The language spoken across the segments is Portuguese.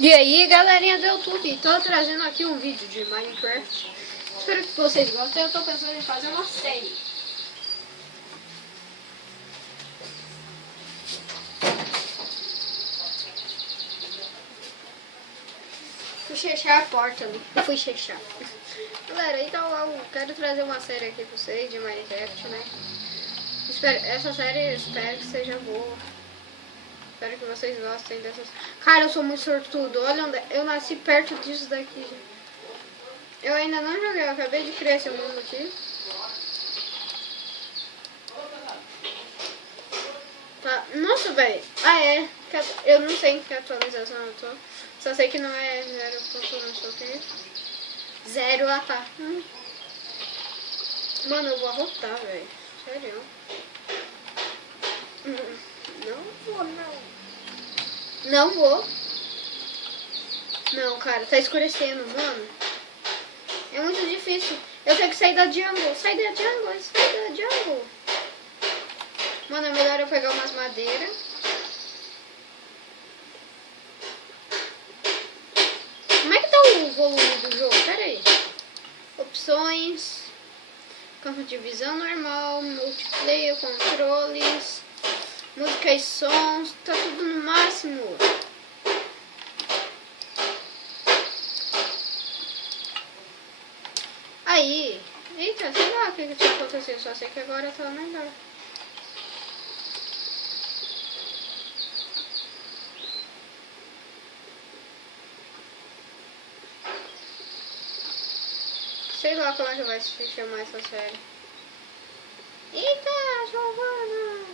E aí, galerinha do YouTube, tô trazendo aqui um vídeo de Minecraft. Espero que vocês gostem. Eu tô pensando em fazer uma série. Fui fechar a porta ali. Eu fui fechar. Galera, então eu quero trazer uma série aqui pra vocês de Minecraft, né? Essa série espero que seja boa. Espero que vocês gostem dessas. Cara, eu sou muito sortudo. Olha onde eu nasci, perto disso daqui. Eu ainda não joguei, eu acabei de criar esse mundo aqui. Tá. Nossa, velho. Ah, é. Eu não sei em que atualização eu tô. Só sei que não é 0. Não sei o que. 0, ah tá. Mano, eu vou arrotar, velho. Sério. Não vou, não. Não vou. Não, cara, tá escurecendo, mano. É muito difícil. Eu tenho que sair da jungle. Sai da jungle, sai da jungle. Mano, é melhor eu pegar umas madeiras. Como é que tá o volume do jogo? Pera aí. Opções. Campo de visão normal. Multiplayer, controles. Música e sons. Tá tudo no máximo. Aí. Eita, sei lá o que tinha acontecido. Só sei que agora tá melhor. Sei lá como é que vai se chamar essa série. Eita, Giovana!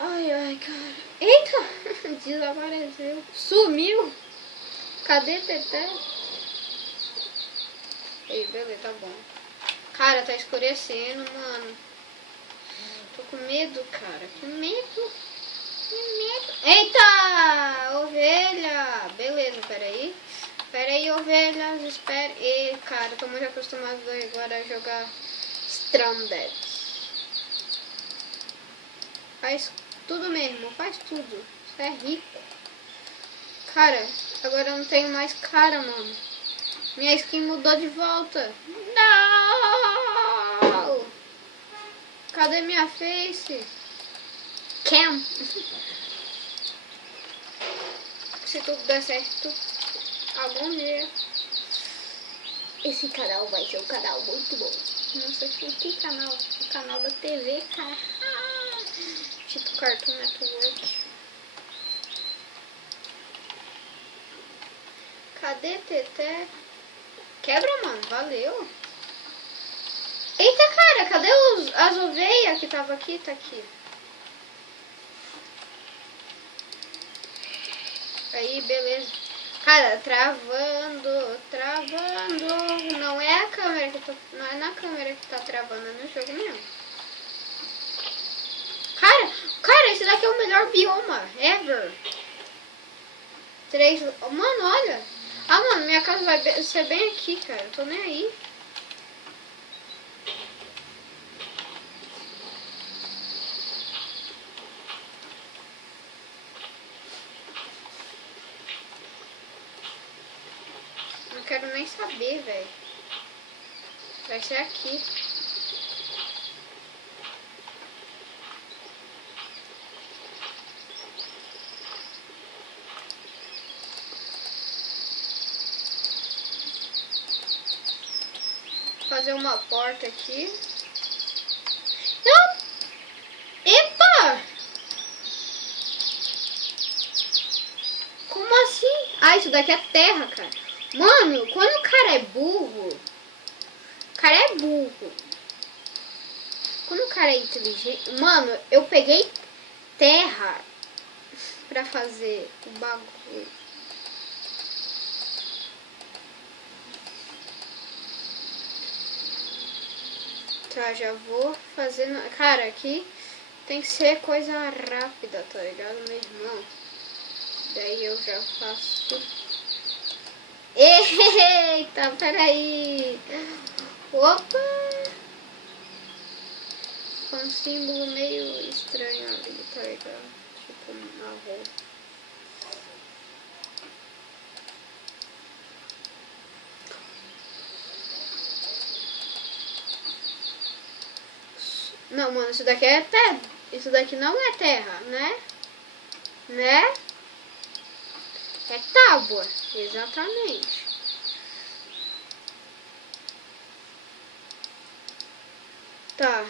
Ai, ai, cara. Eita! Desapareceu. Sumiu! Cadê Teté? Ei, beleza, tá bom. Cara, tá escurecendo, mano. Tô com medo, cara. Que medo. Eita! Ovelha! Beleza, peraí. Peraí, ovelhas, espera. E, cara, tô muito acostumado agora a jogar Stranded. Faz tudo mesmo, faz tudo. Você é rico. Cara, agora eu não tenho mais cara, mano. Minha skin mudou de volta. Não! Cadê minha face? Cam. Se tudo der certo, algum dia esse canal vai ser um canal muito bom. Não sei que canal. O canal da TV, cara. Tipo Cartoon Network. Cadê Teté? Quebra, mano. Valeu. Eita, cara. Cadê as ovelhas que tava aqui? Tá aqui. Aí, beleza. Cara, travando. Não é a câmera que não é na câmera que tá travando, é no jogo mesmo. Cara, esse daqui é o melhor bioma ever. 3. Mano, olha. Ah, mano, minha casa vai ser bem aqui, cara. Eu tô nem aí. Não quero nem saber, velho. Vai ser aqui. Fazer uma porta aqui. Não! Epa! Como assim? Ah, isso daqui é terra, cara. Mano, quando o cara é burro... Quando o cara é inteligente... Mano, eu peguei terra pra fazer o bagulho. Tá, já vou fazendo... Cara, aqui tem que ser coisa rápida, tá ligado, meu irmão? Daí eu já faço... Eita, peraí. Opa! Com um símbolo meio estranho. pegar, tipo, arroz. Não, mano, isso daqui é terra. Isso daqui não é terra, né? Né? É tábua, exatamente. Tá.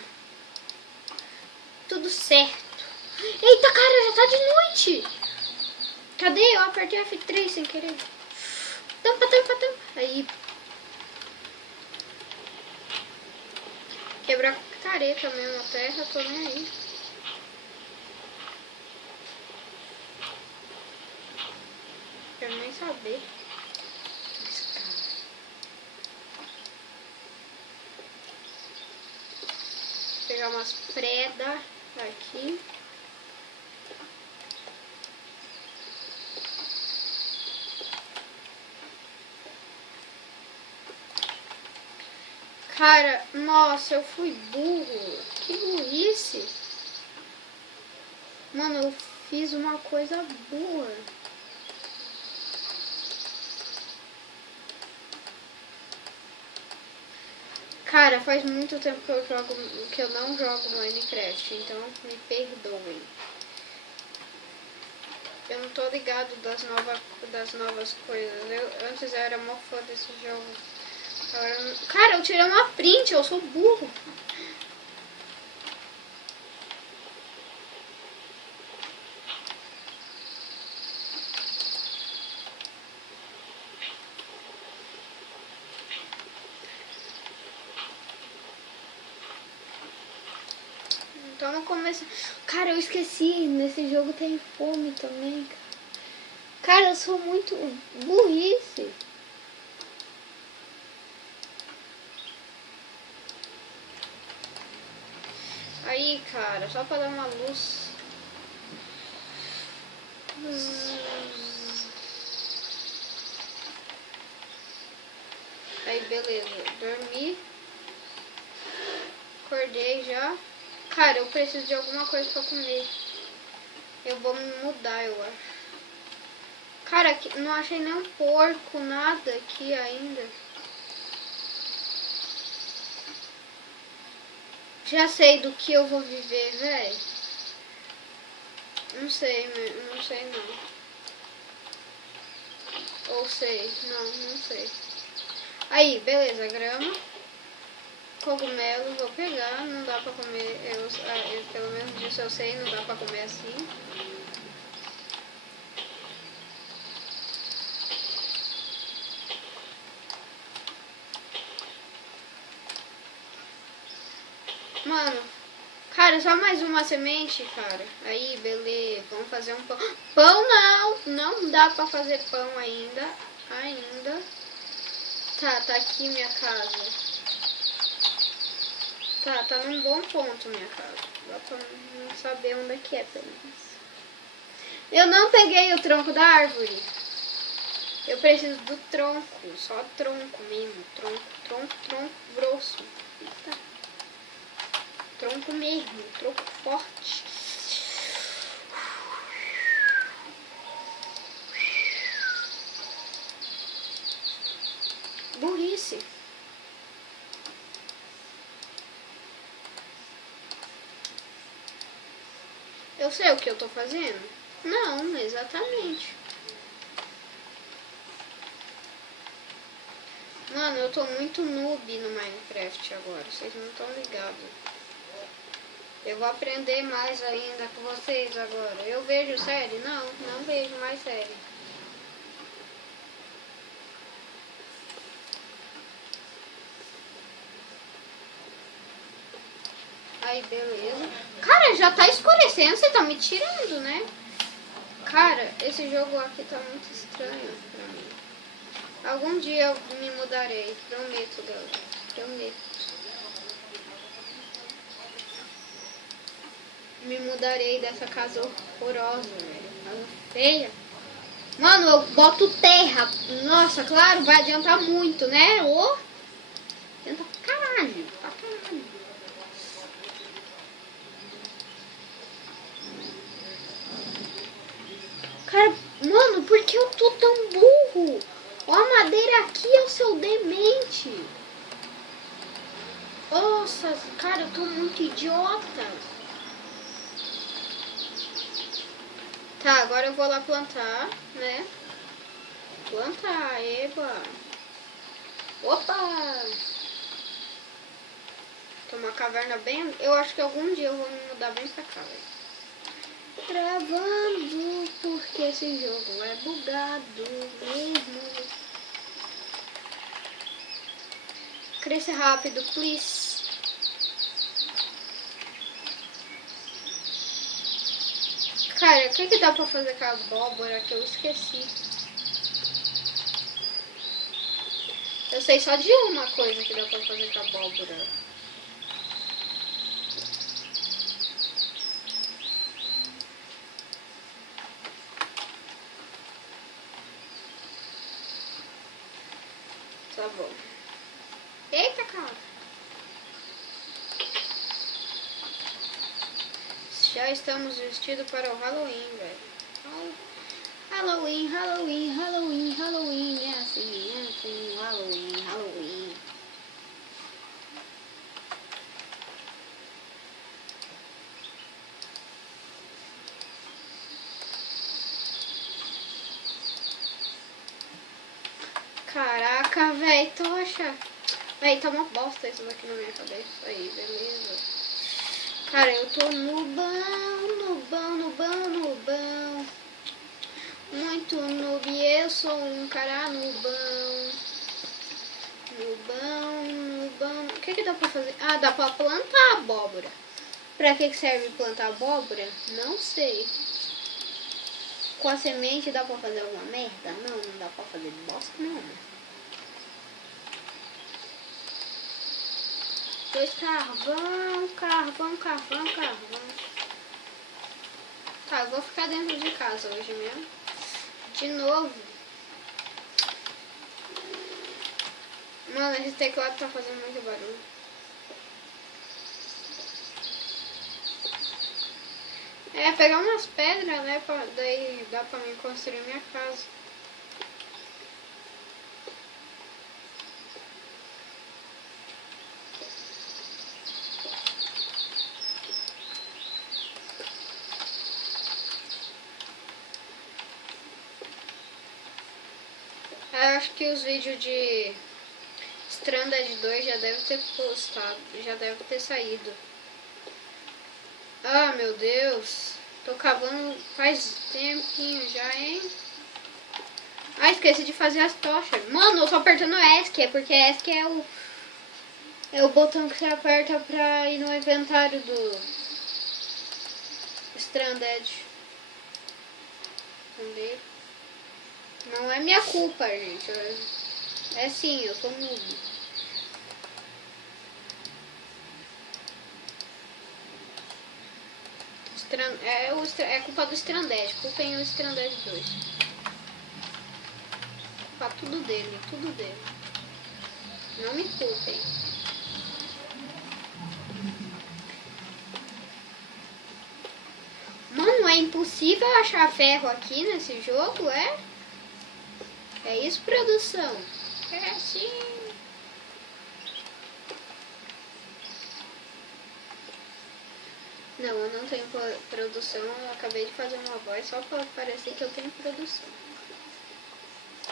Tudo certo. Eita, cara, já tá de noite. Cadê? Eu apertei F3 sem querer. Tampa, tampa, tampa. Aí. Quebrar careta mesmo a terra, tô nem aí. Quero nem saber. Vou pegar umas predas aqui. Cara, nossa, eu fui burro. Que burrice. Mano, eu fiz uma coisa burra. Cara, faz muito tempo que eu não jogo Minecraft, então me perdoem. Eu não tô ligado das novas coisas. Antes eu era mó fã desse jogo. Agora, cara, eu tirei uma print, eu sou burro. Então no começo... Cara, eu esqueci, nesse jogo tem fome também. Cara, eu sou muito burrice. Aí, cara, só pra dar uma luz. Aí, beleza. Dormi. Acordei já. Cara, eu preciso de alguma coisa pra comer. Eu vou me mudar, eu acho. Cara, aqui, não achei nem um porco, nada aqui ainda. Já sei do que eu vou viver, velho. Não sei não. Ou sei, não sei. Aí, beleza, grama. Cogumelo, vou pegar, não dá pra comer, pelo menos disso eu sei, não dá pra comer assim. Mano, cara, só mais uma semente, cara. Aí, beleza, vamos fazer um pão. Pão não dá pra fazer pão ainda. Tá aqui minha casa. Tá num bom ponto minha casa. Dá pra não saber onde é que é, pelo menos. Eu não peguei o tronco da árvore. Eu preciso do tronco. Só tronco mesmo. Tronco grosso. Eita. Tronco mesmo. Tronco forte. Burrice. Eu sei o que eu tô fazendo? Não, exatamente. Mano, eu tô muito noob no Minecraft agora. Vocês não estão ligados. Eu vou aprender mais ainda com vocês agora. Eu vejo série? Não vejo mais série. Aí, beleza. Cara, já tá escurecendo, você tá me tirando, né? Cara, esse jogo aqui tá muito estranho pra mim. Algum dia eu me mudarei, prometo, galera. Prometo. Me mudarei dessa casa horrorosa, velho. Casa feia. Mano, eu boto terra. Nossa, claro, vai adiantar muito, né? Ô, adianta pra caralho. Cara, mano, por que eu tô tão burro? Ó, a madeira aqui é o seu demente. Nossa, cara, eu tô muito idiota. Tá, agora eu vou lá plantar, né? Plantar, eba. Opa! Tem uma caverna bem... Eu acho que algum dia eu vou me mudar bem pra cá, velho. Gravando, porque esse jogo é bugado mesmo. Cresce rápido, please. Cara, o que dá pra fazer com a abóbora que eu esqueci? Eu sei só de uma coisa que dá pra fazer com a abóbora. Tá bom. Eita, cara. Já estamos vestidos para o Halloween, velho. Halloween, Halloween, Halloween, Halloween. É assim, Halloween, Halloween. Caraca, velho, tocha. Véi, tá uma bosta isso daqui na minha cabeça. Aí, beleza. Cara, eu tô nubão. Muito noob, eu sou um cara nubão. Nubão. O que dá pra fazer? Ah, dá pra plantar abóbora. Pra que serve plantar abóbora? Não sei. Com a semente dá pra fazer alguma merda? Não dá pra fazer bosta, não. Dois carvão. Tá, eu vou ficar dentro de casa hoje mesmo. De novo. Mano, esse teclado tá fazendo muito barulho. É, pegar umas pedras, né? Daí dá pra mim construir minha casa. Eu acho que os vídeos de Stranded 2 já deve ter postado, já deve ter saído. Ah, meu Deus. Tô cavando faz tempinho já, hein? Ah, esqueci de fazer as tochas. Mano, eu tô apertando ESC, porque ESC é o botão que você aperta pra ir no inventário do Stranded. Entendeu? Não é minha culpa, gente. É sim, eu sou noob. É culpa do Stranded. Culpem o Stranded 2. Culpa tudo dele. Não me culpem. Mano, é impossível achar ferro aqui nesse jogo, é? É isso, produção? É sim. Não, eu não tenho produção. Eu acabei de fazer uma voz só pra parecer que eu tenho produção.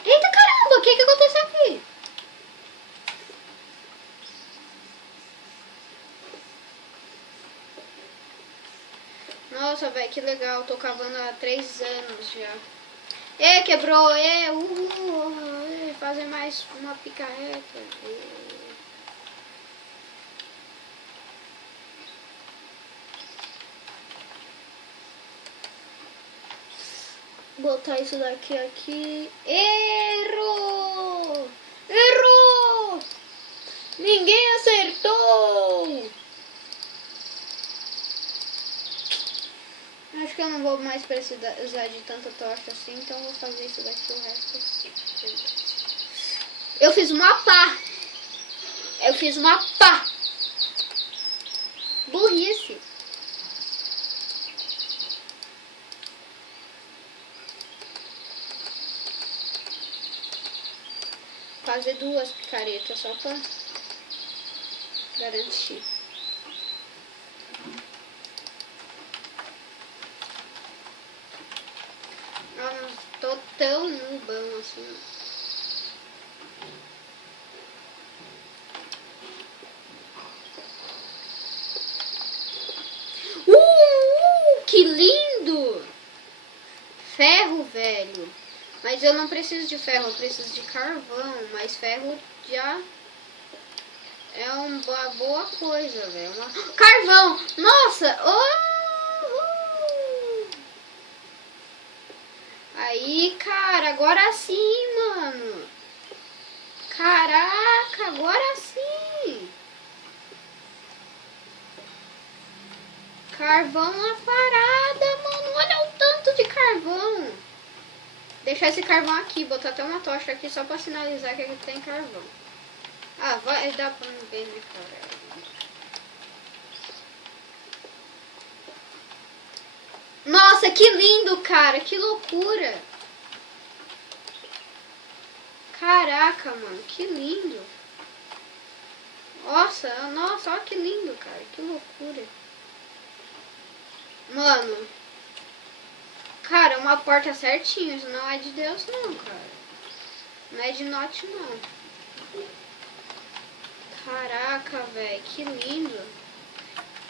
Eita caramba, o que aconteceu aqui? Nossa, velho, que legal. Tô cavando há 3 anos já. Quebrou. Fazer mais uma picareta. Botar isso daqui aqui. Errou! Ninguém acertou! Acho que eu não vou mais precisar de tanta tocha assim, então eu vou fazer isso daqui o resto. Eu fiz uma pá! Burrice! fazer 2 picaretas só pra garantir. Eu não tô tão nubão assim. Que lindo! Ferro, velho. Mas eu não preciso de ferro, eu preciso de carvão. Mas ferro já é uma boa coisa, velho. Carvão! Nossa! Aí, cara, agora sim, mano. Caraca, agora sim. Carvão na parada, mano. Olha o tanto de carvão. Deixar esse carvão aqui, botar até uma tocha aqui só pra sinalizar que aqui tem carvão. Ah, vai dar pra não ver, né, cara? Nossa, que lindo, cara. Que loucura. Caraca, mano. Que lindo. Nossa, olha que lindo, cara. Que loucura. Mano. Cara, uma porta certinha. Isso não é de Deus, não, cara. Não é de Note, não. Caraca, velho. Que lindo.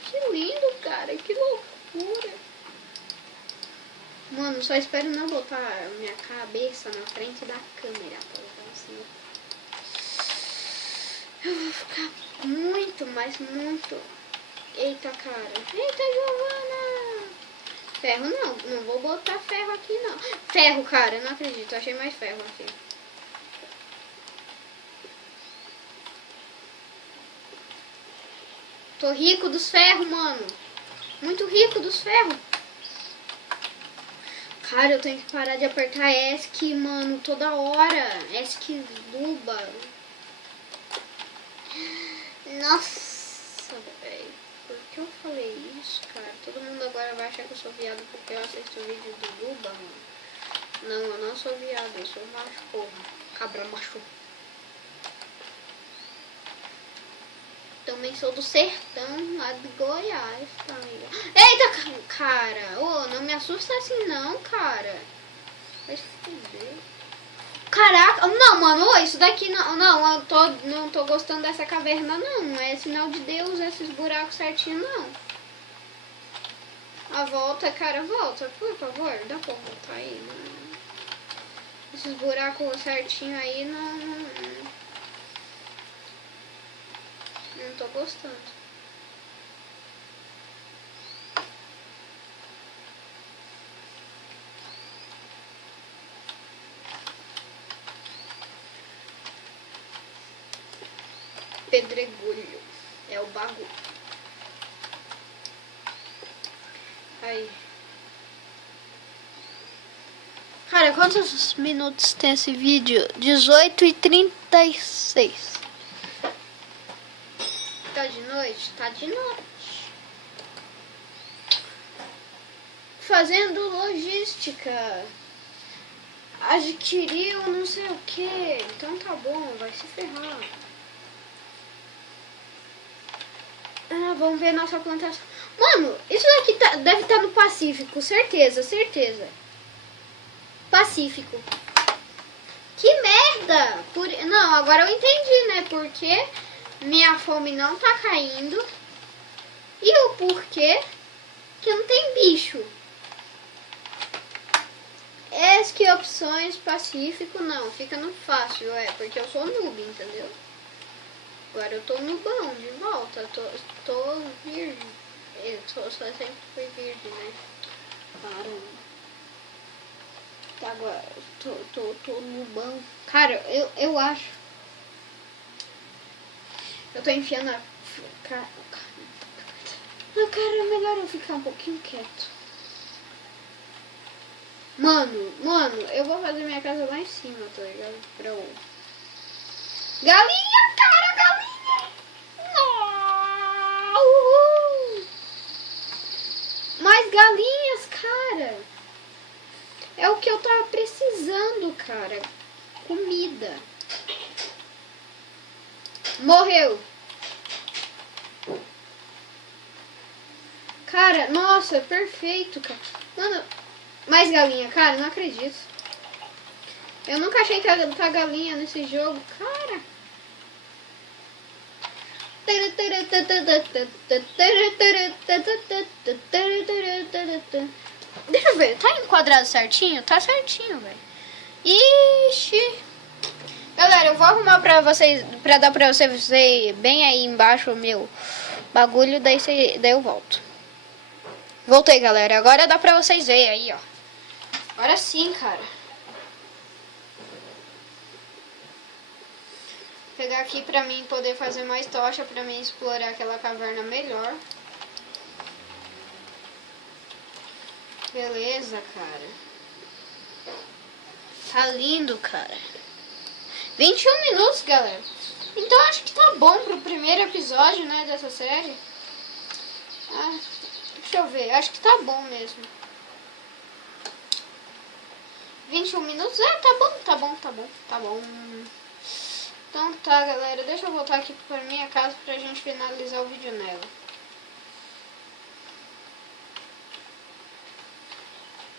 Que lindo, cara. Que loucura. Mano, só espero não botar minha cabeça na frente da câmera. Assim. Eu vou ficar muito, mas muito. Eita, cara. Eita, Giovana. Ferro não. Não vou botar ferro aqui, não. Ferro, cara. Não acredito. Achei mais ferro aqui. Tô rico dos ferros, mano. Muito rico dos ferros. Cara, eu tenho que parar de apertar ESC, mano, toda hora. ESC Luba. Nossa, velho. Por que eu falei isso, cara? Todo mundo agora vai achar que eu sou viado porque eu assisto o vídeo do Luba, mano. Não, eu não sou viado, eu sou macho, porra. Cabra macho. Também sou do sertão, lá de Goiás, família. Eita, cara! Ô, não me assusta assim não, cara. Vai se fuder. Caraca, não, mano, ô, isso daqui não, eu não tô gostando dessa caverna, não. Não é sinal de Deus esses buracos certinho, não. A volta, cara, volta, por favor. Dá pra voltar aí, não. Esses buracos certinho aí, não tô gostando. Pedregulho. É o bagulho. Aí. Cara, quantos minutos tem esse vídeo? 18h36. Tá de noite? Tá de noite. Fazendo logística. Adquiriu não sei o que. Então tá bom, vai se ferrar. Ah, vamos ver nossa plantação. Mano, isso daqui deve estar no Pacífico. Certeza, certeza. Pacífico. Que merda! Não, agora eu entendi, né? Porque minha fome não tá caindo. E o porquê que não tem bicho. Que opções Pacífico não, fica no fácil, porque eu sou noob, entendeu? Agora eu tô nubão de volta, tô virgem. Eu só sempre fui virgem, né? Caramba. Tá, agora tô nubão. Cara, eu acho. Eu tô enfiando a. Cara, é melhor eu ficar um pouquinho quieto. Mano, eu vou fazer minha casa lá em cima, tá ligado? Pra eu... Galinha, cara, galinha! Não! Mais galinhas, cara! É o que eu tava precisando, cara. Comida. Morreu. Cara, nossa, perfeito, cara. Mano, mais galinha, cara, não acredito. Eu nunca achei que tá galinha nesse jogo, cara. Deixa eu ver, tá enquadrado certinho? Tá certinho, velho. Ixi. Galera, eu vou arrumar pra vocês, pra dar pra vocês verem bem aí embaixo o meu bagulho, daí eu volto. Voltei, galera. Agora dá pra vocês verem aí, ó. Agora sim, cara. Vou pegar aqui pra mim poder fazer mais tocha, pra mim explorar aquela caverna melhor. Beleza, cara. Tá lindo, cara. 21 minutos, galera. Então acho que tá bom pro primeiro episódio, né, dessa série. Ah, deixa eu ver. Acho que tá bom mesmo. 21 minutos? Tá bom. Então tá, galera. Deixa eu voltar aqui pra minha casa pra gente finalizar o vídeo nela.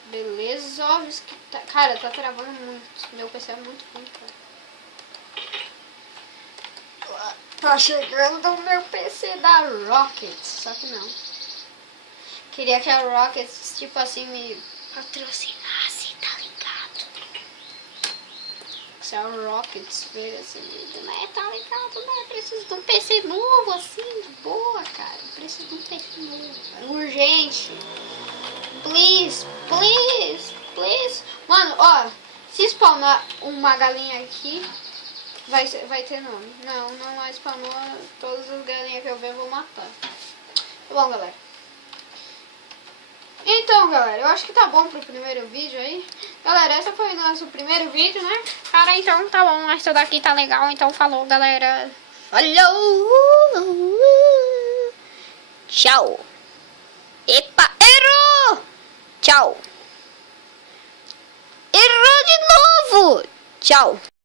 Beleza, óbvio que tá... Cara, tá travando muito. Meu PC é muito ruim, cara. Tá chegando o meu PC da Rockets. Só que não. Queria que a Rockets, tipo assim, me patrocinasse, tá ligado? Se a Rockets ver esse vídeo, né? Tá ligado, né? Preciso de um PC novo, assim, de boa, cara. Preciso de um PC novo. Urgente. Please. Mano, ó. Se spawnar uma galinha aqui, vai ter nome. Não vai spawnar. Todas as galinhas que eu ver eu vou matar. Tá bom, galera. Então, galera, eu acho que tá bom pro primeiro vídeo aí. Galera, esse foi o nosso primeiro vídeo, né? Cara, então tá bom. Essa daqui tá legal. Então falou, galera. Falou! Tchau! Epa, errou! Tchau! Errou de novo! Tchau!